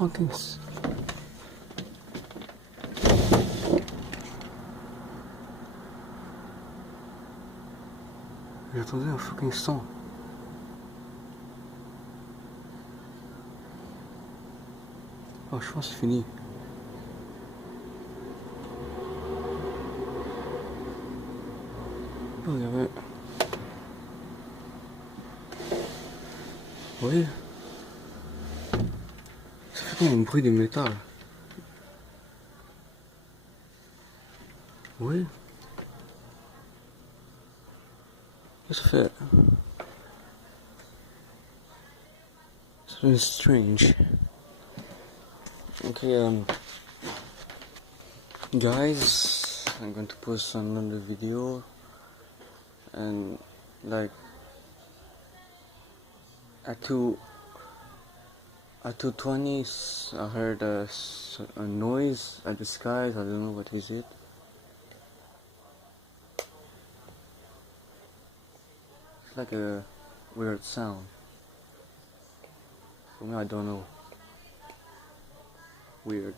fucking J'ai entendu un fucking son. Oh, je pense que c'est fini. Oh, il y avait... Oui. Ça fait comme un bruit de métal. Oui. Qu'est-ce que ça fait? It's really strange. Okay, guys, I'm going to post another video, and like at 2:20, I heard a noise at the skies. I don't know what is it. It's like a weird sound. For me, I don't know. Weird.